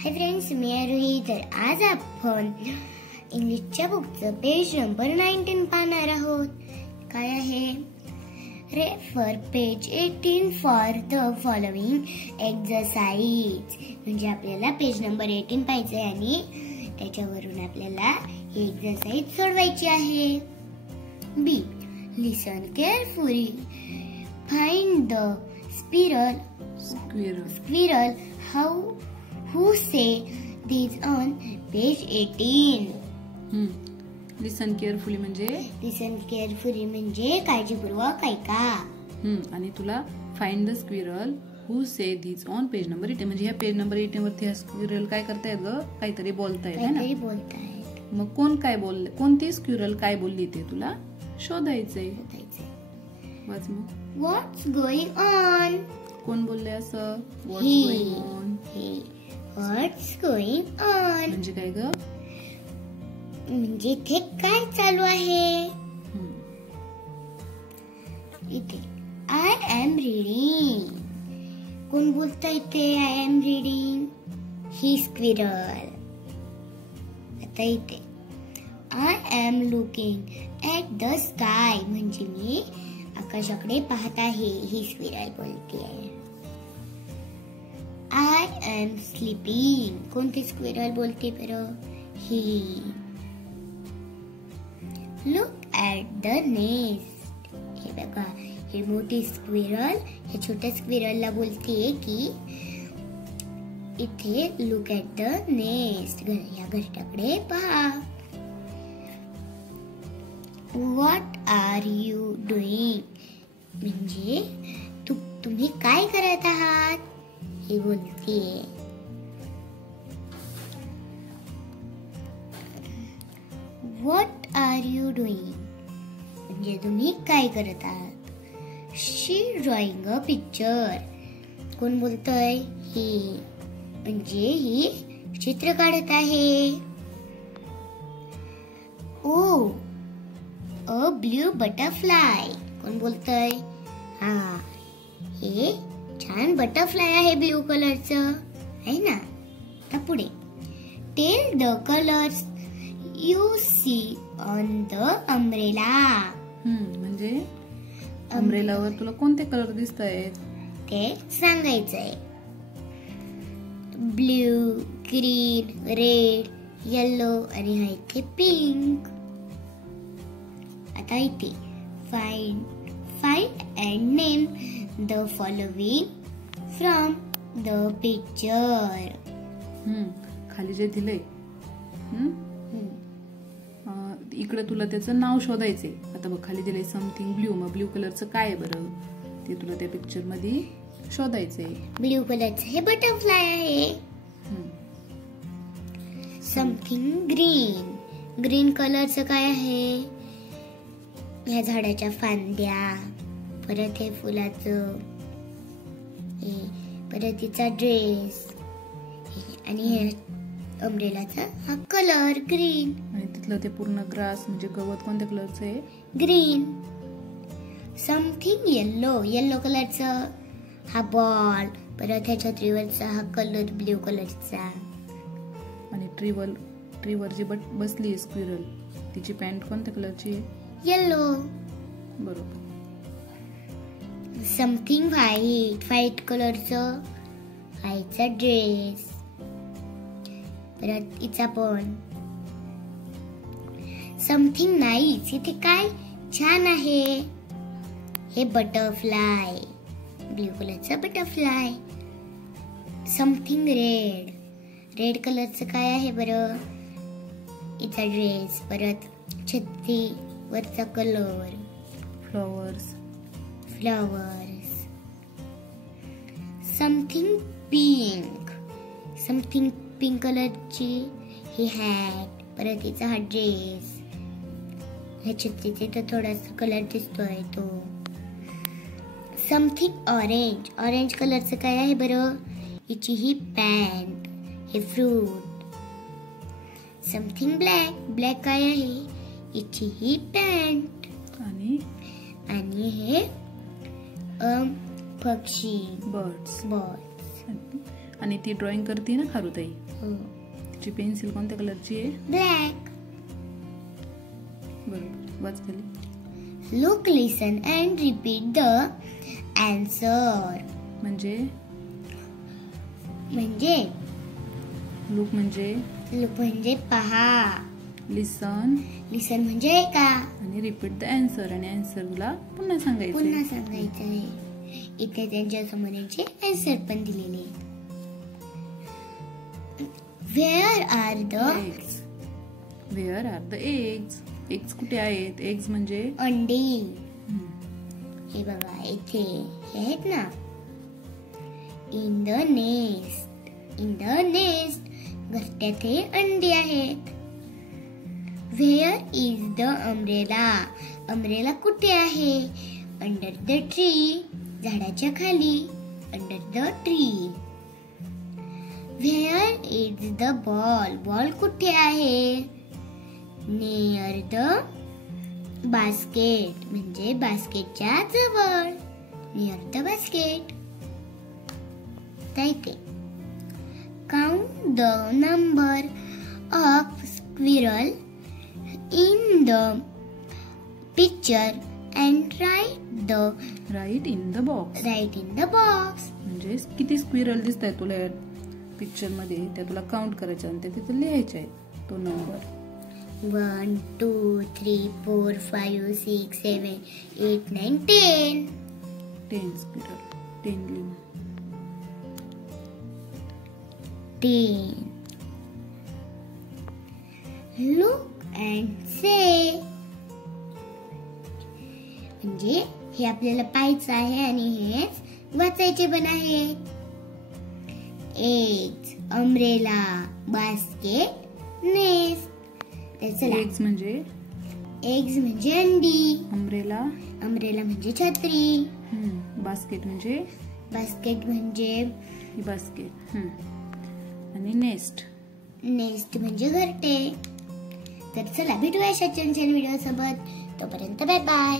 Hi friends, मी आरोही. तर आज आपण इंग्लिशच्या बुकचं पेज नंबर 19 पाहणार आहोत. काय आहे? Refer page 18 for the following exercise. म्हणजे आपल्याला पेज नंबर 18 पाहायचं आहे आणि त्याच्यावरून आपल्याला ही एक्सरसाइज सोडवायची आहे. B. Listen carefully. Find the squirrel. Who say these on page 18? Listen carefully म्हणजे काळजीपूर्वक ऐका. आणि तुला find the squirrel who say these on page number 18. म्हणजे ह्या पेज नंबर 18 वरती हा स्क्विरल काय करतायत ग? काहीतरी बोलतायत. मग कोण काय बोलले? कोणती स्क्विरल काय बोलली ते तुला शोधायचंय. वाच मग. What's going on? कोण बोलले असं? What's going on? म्हणजे काय ग? म्हणजे इथे काय चालू आहे? इथे I am reading. कोण बोलतंय इथे? I am reading. He squirrel. आता इथे I am looking at the sky. म्हणजे मी आकाशाकडे पाहत आहे. ही स्क्विरल बोलतेय. I am sleeping. कोणती स्क्विरल बोलते बरं? ही. Look at the nest. हे बघा, ही मोठी स्क्विरल हे छोट्या स्क्विरलला बोलते की इथे लुक ॲट द नेस्ट. या घरट्याकडे पहा. What are you doing? म्हणजे तुम्ही काय करत आहात हे बोलतीये. What are you doing? म्हणजे तुम्ही काय करत आहात. She drawing a picture. कोण बोलतोय? ही. म्हणजे ही चित्र काढत आहे. Oh, a blue butterfly. कोण बोलतोय? हा, हे छान बटरफ्लाय आहे ब्ल्यू कलरचं, आहे ना. आता पुढे. Tell the colours you see on the umbrella. म्हणजे अम्ब्रेलावर तुला कोणते कलर दिसत आहेत ते सांगायचंय. ब्ल्यू, ग्रीन, रेड, येलो आणि हा इथे पिंक. आता इथे find and name the following from the picture. खाली जे दिलंय इकडे तुला त्याचं नाव शोधायचंय. आता बघ खाली दिलंय समथिंग ब्ल्यू. मग ब्ल्यू कलरचं काय आहे बरं ते तुला त्या पिक्चर मध्ये शोधायचंय. ब्ल्यू कलरचं हे बटरफ्लाय आहे. Something green. ग्रीन कलरचं काय आहे? ह्या झाडाच्या फांद्या, परत हे फुलाचं, परत तिचा ड्रेस आणि हे अम्ब्रेलाचा हा कलर ग्रीन. आणि तिथलं ते पूर्ण ग्रास म्हणजे गवत कोणत्या कलरचं आहे? ग्रीन. Something yellow. येल्लो कलरचं हा बॉल. परत ह्या छत्रीवरचा हा कलर ब्ल्यू कलरचा. आणि ट्रीवर जी बसली स्क्विरल तिची पॅन्ट कोणत्या कलरची आहे? येल्लो. बरोबर. समथिंग व्हाईट कलरचं व्हाईटचा ड्रेस. परत इचा पण. Something nice. इथे काय छान आहे? हे बटरफ्लाय, ब्ल्यू कलरचा बटरफ्लाय. समथिंग रेड कलरचं काय आहे बरं? इचा ड्रेस. परत छत्री वरचा कलर. फ्लॉवर्स. समथिंग पिंक कलरची ही हॅट. परत तिचा हा ड्रेस. ह्या छत्रीचे तर थोडासा कलर दिसतोय तो. समथिंग ऑरेंज कलरचं काय आहे बरं? हिची ही पॅन्ट. हे फ्रूट. समथिंग ब्लॅक काय आहे? हिची ही पॅन्ट. आणि हे पक्षी. बर्ड्स. आणि ती ड्रॉइंग करते ना खारुताई. हो. तिची पेन्सिल कोणत्या कलरची आहे? ब्लॅक. बरोबर, वाच खाली. Look, listen and repeat the answer. म्हणजे लुक म्हणजे पहा. लिसन म्हणजे ऐका. आणि रिपीट द आन्सर, आणि आन्सर तुला पुन्हा सांगायचं आहे. इथे त्यांच्या समोर यांचे आन्सर पण दिलेले आहेत. Where are the eggs? Where are the eggs? Eggs कुठे आहेत? Eggs म्हणजे अंडी. हे बघा इथे आहेत ना. In the nest. घरट्यात हे अंडी आहेत. Where is the umbrella? umbrella कुठे आहे? Under the tree. झाडाच्या खाली. Under the tree. Where is the ball? ball कुठे आहे? Near the basket. म्हणजे बास्केटच्या जवळ. Near the basket. इथे count the number of squirrel in the picture and write in the box. म्हणजे किती स्क्विरल दिसताय तुला पिक्चर मध्ये, त्या तुला काउंट करायचे आणि ते तिथे लिहायचे आहे. तो नंबर 1 2 3 4 5 6 7 8 9 10. 10 स्क्विरल. 10 लिहून. 10. Look and say. म्हणजे हे आपल्याला पाहायचं आहे आणि हे वाचायचे पण आहे. Eggs, umbrella, basket, nest. Eggs म्हणजे अंडी. umbrella म्हणजे छत्री. basket म्हणजे ही बास्केट. आणि नेस्ट म्हणजे घरटे. तर चला भेटूया अशाच छान व्हिडिओ सोबत. तोपर्यंत बाय बाय.